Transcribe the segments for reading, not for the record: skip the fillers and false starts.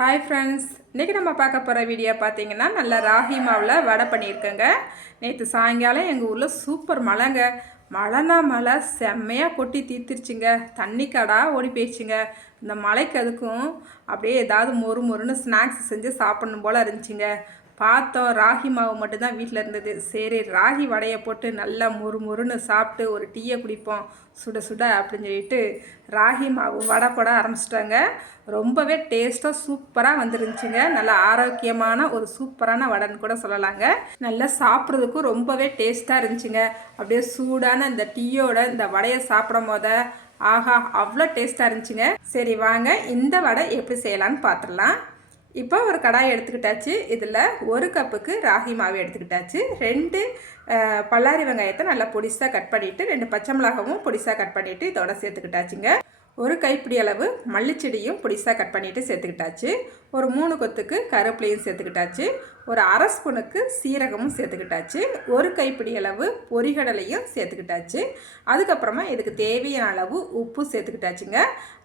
Hi friends, இன்றைக்கி நம்ம பார்க்க போகிற வீடியோ பார்த்தீங்கன்னா நல்ல ராகி மாவில் வடை பண்ணியிருக்கேங்க. நேற்று சாயங்காலம் எங்கள் ஊரில் சூப்பர் மழைங்க. மழைனா மழை செம்மையாக கொட்டி தீர்த்துருச்சுங்க. தண்ணி கடா ஓடி போயிடுச்சுங்க. இந்த மழைக்கு அதுக்கும் அப்படியே ஏதாவது மொறு மொறுன்னு ஸ்நாக்ஸ் செஞ்சு சாப்பிடணும் போல் இருந்துச்சுங்க. பார்த்தோம் ராகி மாவு மட்டும்தான் வீட்டில் இருந்தது. சரி ராகி வடையை போட்டு நல்லா மொறு மொறுன்னு சாப்பிட்டு ஒரு டீயை குடிப்போம் சுட சுட அப்படின்னு சொல்லிட்டு ராகி மாவு வடை போட ஆரம்பிச்சிட்டாங்க. ரொம்பவே டேஸ்ட்டாக சூப்பராக வந்துருந்துச்சுங்க. நல்லா ஆரோக்கியமான ஒரு சூப்பரான வடைன்னு கூட சொல்லலாங்க. நல்லா சாப்பிட்றதுக்கும் ரொம்பவே டேஸ்ட்டாக இருந்துச்சுங்க. அப்படியே சூடான இந்த டீயோட இந்த வடையை சாப்பிடும் போத ஆஹா அவ்வளோ டேஸ்ட்டாக இருந்துச்சுங்க. சரி வாங்க இந்த வடை எப்படி செய்யலான்னு பார்த்துடலாம். இப்போ ஒரு கடாய் எடுத்துக்கிட்டாச்சு. இதில் ஒரு கப்புக்கு ராகி மாவு எடுத்துக்கிட்டாச்சு. 2 பல்லாரி வெங்காயத்தை நல்லா பொடிசாக கட் பண்ணிவிட்டு 2 பச்சை மிளகாவும் பொடிசாக கட் பண்ணிவிட்டு இதோட சேர்த்துக்கிட்டாச்சுங்க. ஒரு கைப்பிடி அளவு மல்லிச்செடியும் பொடிசாக கட் பண்ணிவிட்டு சேர்த்துக்கிட்டாச்சு. ஒரு 3 கொத்துக்கு கருவேப்பிலையும் சேர்த்துக்கிட்டாச்சு. ஒரு அரை ஸ்பூனுக்கு சீரகமும் சேர்த்துக்கிட்டாச்சு. ஒரு கைப்பிடி அளவு பொரிகடலையும் சேர்த்துக்கிட்டாச்சு. அதுக்கப்புறமா இதுக்கு தேவையான அளவு உப்பு சேர்த்துக்கிட்டாச்சுங்க.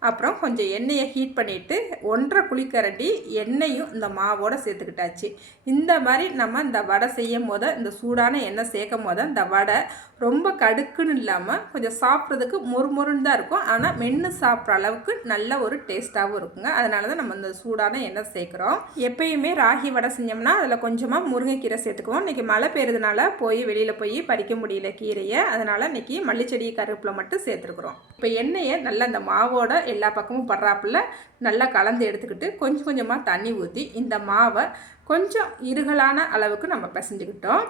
அப்புறம் கொஞ்சம் எண்ணெயை ஹீட் பண்ணிவிட்டு 1.5 குழிக்கரண்டி எண்ணெயும் இந்த மாவோடு சேர்த்துக்கிட்டாச்சு. இந்த மாதிரி நம்ம இந்த வடை செய்யும் போது இந்த சூடான எண்ணெய் சேர்க்கும் போது இந்த வடை ரொம்ப கடுக்குன்னு இல்லாமல் கொஞ்சம் சாப்பிட்றதுக்கு மொறுமொறுன்னு தான் இருக்கும். ஆனால் மென்று சாப்பிட்ற அளவுக்கு நல்ல ஒரு டேஸ்ட்டாகவும் இருக்குங்க. அதனால தான் நம்ம இந்த சூடான எண்ணெய் சேர்க்குறோம். எப்பயுமே ராகி வடை செஞ்சோம்னா அதில் கொஞ்சமாக முருங்கைக்கீரை சேர்த்துக்குவோம். இன்றைக்கி மழை பெய்யறதுனால வெளியில் போய் பறிக்க முடியல கீரையை. அதனால் இன்றைக்கி மல்லிச்செடி கருவேப்பிலை மட்டும் சேர்த்துருக்குறோம். இப்போ எண்ணெயை நல்லா இந்த மாவோட எல்லா பக்கமும் படுறாப்புல நல்லா கலந்து எடுத்துக்கிட்டு கொஞ்சம் கொஞ்சமாக தண்ணி ஊற்றி இந்த மாவை கொஞ்சம் இருகலான அளவுக்கு நம்ம பிசைஞ்சுக்கிட்டோம்.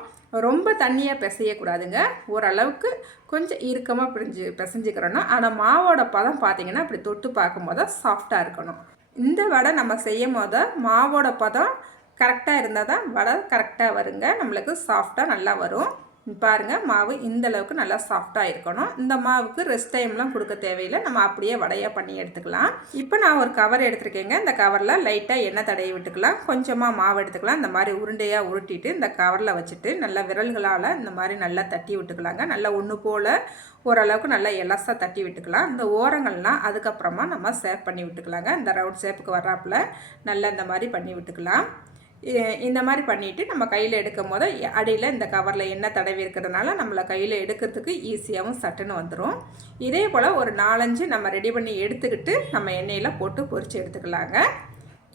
ரொம்ப தண்ணியாக பிசையக்கூடாதுங்க. ஓரளவுக்கு கொஞ்சம் இறுக்கமாக பிசைஞ்சுக்கிறோன்னா. ஆனால் மாவோட பதம் பார்த்திங்கன்னா இப்படி தொட்டு பார்க்கும்போது சாஃப்டாக இருக்கணும். இந்த வடை நம்ம செய்யும் போது மாவோட பதம் கரெக்டாக இருந்தால் தான் வடை கரெக்டாக வருங்க. நம்மளுக்கு சாஃப்டாக நல்லா வரும். பாருங்கள் மாவு இந்த அளவுக்கு நல்லா சாஃப்டாக இருக்கணும். இந்த மாவுக்கு ரெஸ்ட் டைம்லாம் கொடுக்க தேவையில்லை. நம்ம அப்படியே வடையாக பண்ணி எடுத்துக்கலாம். இப்போ நான் ஒரு கவர் எடுத்துருக்கேங்க. இந்த கவரில் லைட்டாக எண்ணெய் தடவி விட்டுக்கலாம். கொஞ்சமாக மாவு எடுத்துக்கலாம். இந்த மாதிரி உருண்டையாக உருட்டிட்டு இந்த கவரில் வச்சுட்டு நல்லா விரல்களால் இந்த மாதிரி நல்லா தட்டி விட்டுக்கலாங்க. நல்லா ஒன்று போல் ஓரளவுக்கு நல்லா எலசாக தட்டி விட்டுக்கலாம். இந்த ஓரங்கள்லாம் அதுக்கப்புறமா நம்ம ஷேப் பண்ணி விட்டுக்கலாங்க. இந்த ரவுண்ட் ஷேப்புக்கு வர்றாப்புல நல்லா இந்த மாதிரி பண்ணி விட்டுக்கலாம். இந்த மாதிரி பண்ணிவிட்டு நம்ம கையில் எடுக்கும் போது அடியில் இந்த கவரில் எண்ணெய் தடவி இருக்கிறதுனால நம்மளை கையில் எடுக்கிறதுக்கு ஈஸியாகவும் சட்டுன்னு வந்துடும். இதே போல் ஒரு 4-5 நம்ம ரெடி பண்ணி எடுத்துக்கிட்டு நம்ம எண்ணெயில் போட்டு பொரித்து எடுத்துக்கலாங்க.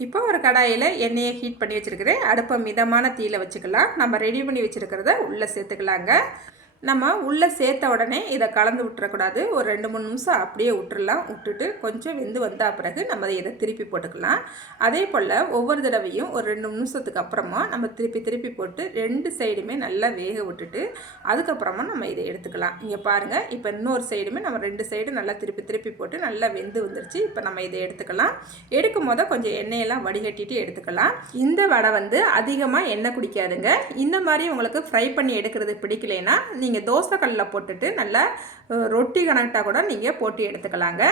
இப்போ ஒரு கடாயில் எண்ணெயை ஹீட் பண்ணி வச்சுருக்கிறேன். அடுப்பை மிதமான தீயில் வச்சுக்கலாம். நம்ம ரெடி பண்ணி வச்சுருக்கிறத உள்ளே சேர்த்துக்கலாங்க. நம்ம உள்ளே சேர்த்த உடனே இதை கலந்து விட்டுறக்கூடாது. ஒரு 2-3 நிமிஷம் அப்படியே விட்டுறலாம். விட்டுட்டு கொஞ்சம் வெந்து வந்தால் பிறகு நம்ம இதை திருப்பி போட்டுக்கலாம். அதே போல் ஒவ்வொரு தடவையும் ஒரு 2 நிமிஷத்துக்கு அப்புறமா நம்ம திருப்பி போட்டு 2 சைடுமே நல்லா வேக விட்டுட்டு அதுக்கப்புறமா நம்ம இதை எடுத்துக்கலாம். இங்கே பாருங்கள், இப்போ இன்னொரு சைடுமே நம்ம 2 சைடு நல்லா திருப்பி போட்டு நல்லா வெந்து வந்துருச்சு. இப்போ நம்ம இதை எடுத்துக்கலாம். எடுக்கும் போது கொஞ்சம் எண்ணெயெல்லாம் வடிகட்டிட்டு எடுத்துக்கலாம். இந்த வடை அதிகமாக எண்ணெய் குடிக்காதுங்க. இந்த மாதிரி உங்களுக்கு ஃப்ரை பண்ணி எடுக்கிறது பிடிக்கலைன்னா நீங்கள் தோசைக்கல்லில் போட்டுட்டு நல்லா ரொட்டி கணக்கிட்டாக கூட நீங்கள் போட்டு எடுத்துக்கலாங்க.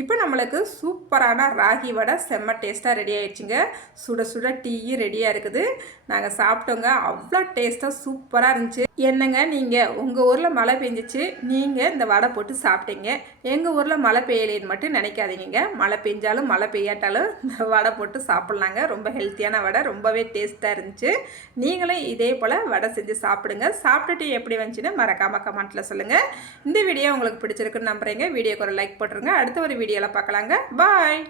இப்போ நம்மளுக்கு சூப்பரான ராகி வடை செம்ம டேஸ்ட்டாக ரெடி ஆகிடுச்சிங்க. சுட சுட டீ ரெடியாக இருக்குது. நாங்கள் சாப்பிட்டோங்க. அவ்வளோ டேஸ்ட்டாக சூப்பராக இருந்துச்சு. என்னங்க நீங்கள் உங்கள் ஊரில் மழை பெஞ்சிச்சு, நீங்கள் இந்த வடை போட்டு சாப்பிட்டீங்க. எங்கள் ஊரில் மழை பெய்யலேன்னு மட்டும் நினைக்காதீங்க. மழை பெஞ்சாலும் மழை பெய்யாட்டாலும் இந்த வடை போட்டு சாப்பிட்லாங்க. ரொம்ப ஹெல்த்தியான வடை, ரொம்பவே டேஸ்ட்டாக இருந்துச்சு. நீங்களும் இதே போல் வடை செஞ்சு சாப்பிடுங்க. சாப்பிட்டுட்டு எப்படி வந்துச்சுன்னு மறக்காமல் கமெண்ட்டில் சொல்லுங்கள். இந்த வீடியோ உங்களுக்கு பிடிச்சிருக்குன்னு நம்புகிறேங்க. வீடியோக்கு ஒரு லைக் போட்டுருங்க. அடுத்த ஒரு வீடியோவில் பார்க்கலாங்க. பாய்.